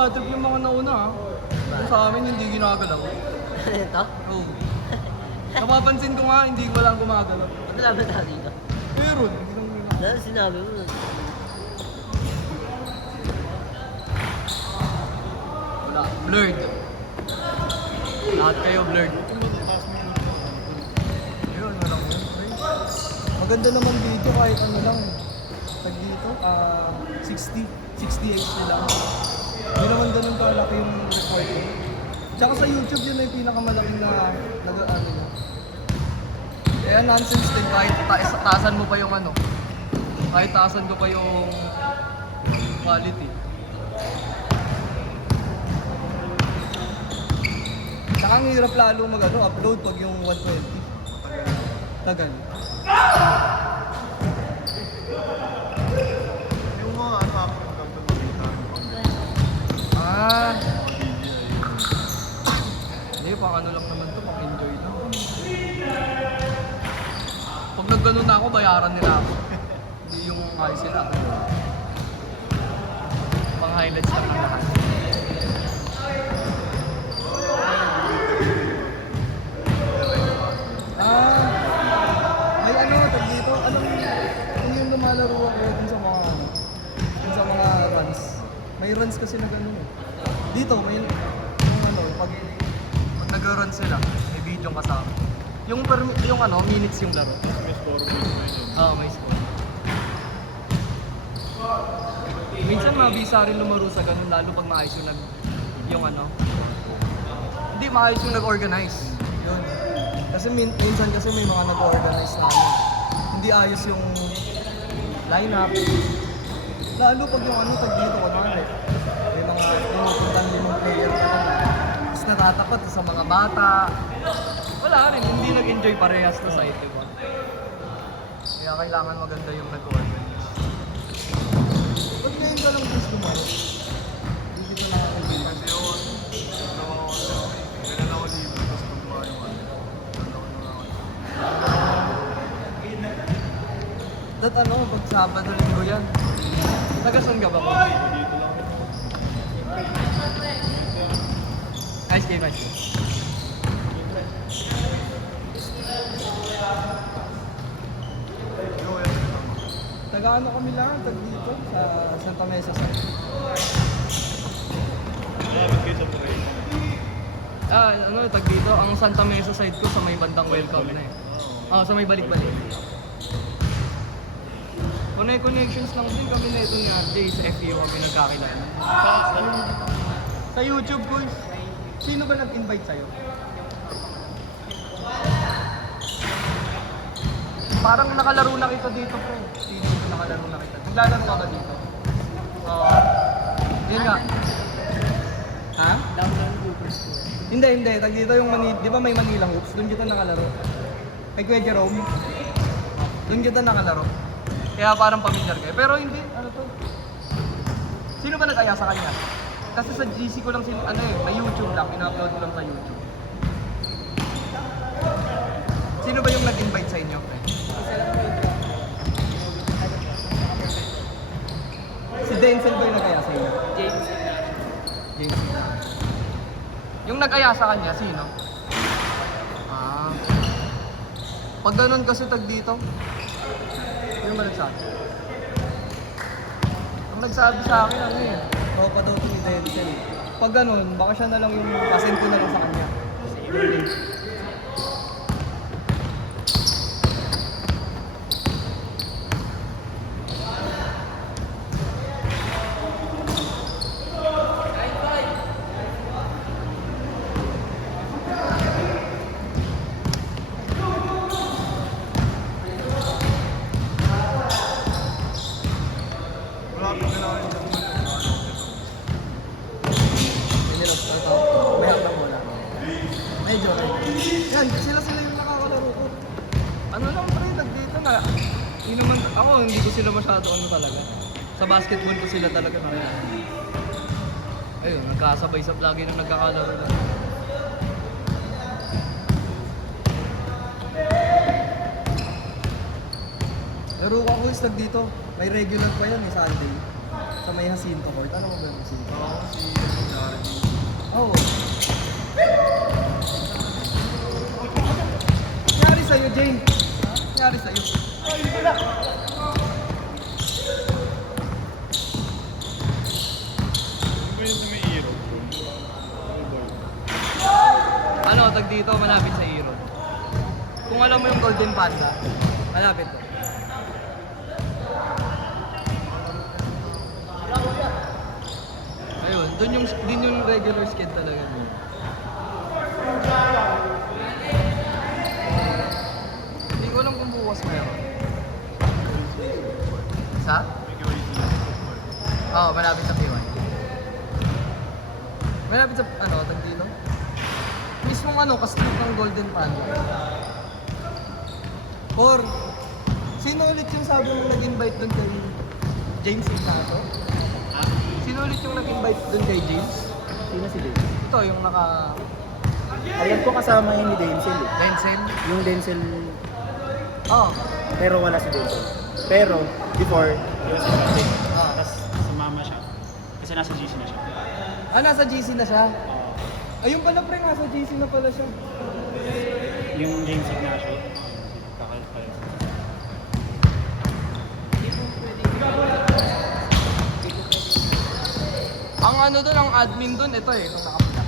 bad trip yung mga nauna ha. Sa amin hindi ginagalaw. Ito? Oo. Napapansin ko nga, hindi ko lang gumagalaw. Ano laban tayo dito? Meron, hindi lang ginagalaw. Dahil sinabi mo. Wala, blurred. Lahat kayo blurred. Ayun, walang yun. Maganda naman dito kahit ano lang. Tag dito, 60 HD lang. Hindi naman ganun kalaki yung recording. Tsaka sa YouTube yun na yung pinakamalaking na nag-ano na. Kaya nonsense din kahit taasan mo pa yung ano. Kahit taasan ko pa yung quality. Tsaka ang hirap lalo upload pag yung 120. Tagal. Yung mga ano ako ng Ah. Hindi, pang ano lang naman to, pang enjoy lang. Pag nagganon na ako, bayaran nila ako. Hindi yung ayos sila. Pang highlights lang ng lahat. May ano, tag dito, ano yung lumalaro ako dun sa mga ano, dun sa mga runs. May runs kasi na gano'n eh. Dito, may yung ano, pag nag-run sila, may video kasama. Yung ano, minutes yung laro. May score mo yun. Oo, may score. Minsan mabisa rin lumaro sa ganun, lalo pag maayos yung ano. Hindi, maayos yung nag-organize. Yun. Kasi minsan kasi may mga nag-organize na ano. Hindi ayos yung lineup. Lalo pag yung ano, pag dito, kunwari. May mga pinupuntan din ng player na tapos natatapat sa mga bata. Wala rin, hindi nag-enjoy parehas na side, di ba? Kaya kailangan maganda yung nag-organize. Ba't ngayon ka lang gusto mo? Hindi ko nakakalimutan. Kasi yun, kailan ako libre, tapos gumawa yung ano. Dat ano, pag Sabado linggo yan. Tagasan ka ba ko? Dito lang. Ice game, ice game. Yo, yan. Taga-ano kami lang, tag dito, sa Santa Mesa sa... Malapit kayo sa Puray. ano, tag dito, ang Santa Mesa side ko sa may bandang welcome na eh. Sa may balik-balik. Connections lang din kami na ito ni RJ, sa FEO kami nagkakilala. Sa YouTube ko, sino ba nag-invite sa'yo? Parang nakalaro na kita dito, pre. Sino nakalaro na kita? Naglalaro ka ba dito? Oo. Yun nga. Ha? Download Google Store. Hindi. Tag dito yung di ba may Manila Hoops? Doon kita nakalaro. Kay Kuya Jerome. Doon kita nakalaro. Kaya parang pamilyar kayo. Pero hindi, ano to? Sino ba nag-aya sa kanya? Kasi sa GC ko lang, may YouTube lang. Ina-upload ko lang sa YouTube. Sino ba yung nag-invite sa inyo? Si Denzel ba yung nag-aya sa inyo? James. James. Yung nag-aya sa kanya, sino? Pag ganun kasi tag dito, ano ba nagsabi? Ang nagsabi sa akin, ano eh, tropa daw ni Denzel. Pag ganun, baka siya na lang yung pasend ko na lang sa kanya. Malapit na lang yung May hakbang mo lang. Medyo okay. Yan, sila yung nakakalaro ko. Ano lang pre, dito na. Hindi naman, ako hindi ko sila masyado ano talaga. Sa basketball ko sila talaga na. Ayun, nagkasabay sa lagi nang nagkakalaro lang. Laro ko ako is dito. May regular pa yan eh, Sunday. Sa may Jacinto Court. Ano mo ba yung Jacinto? Oo, si Jared. Oo. Nangyari sa'yo, Jane? Nangyari sa'yo? Ay, wala. Ano ba yun sa may iro? Ano ba yun? Ano, tag dito, malapit sa Iro. Kung alam mo yung Golden Panda, malapit to. Ayun, din yung regular skate talaga. Hindi ko alam kung bukas meron. Sa? May gawin sila. Oo, malapit sa P1. Malapit sa, ano, tag dito? Mismong ano, kastrip ng Golden Panda. Or, sino ulit yung sabi mong nag-invite dun kay James Ignato? Sino ulit yung nag-invite dun kay James? Sino si Dave? Ito, yung naka... Alam ko kasama yun ni Denzel eh. Denzel? Yung Denzel, Oo. pero wala si Denzel. Pero, before, Yung sa Jose. Ah. Tapos sumama siya. Kasi nasa GC na siya. Ah, nasa GC na siya? Ayun pala pre, nasa GC na pala siya. Yung James Ignacio. Kakalit pa yun. Ang ano dun, ang admin dun, ito eh, nung nakapila.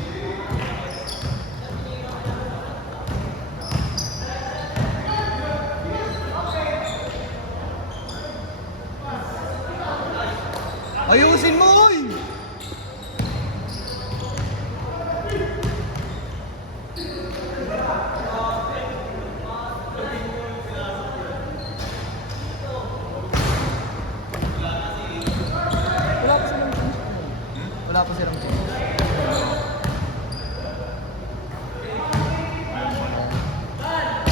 Ayusin mo, oy! Wala pa silang change. Wala pa silang change.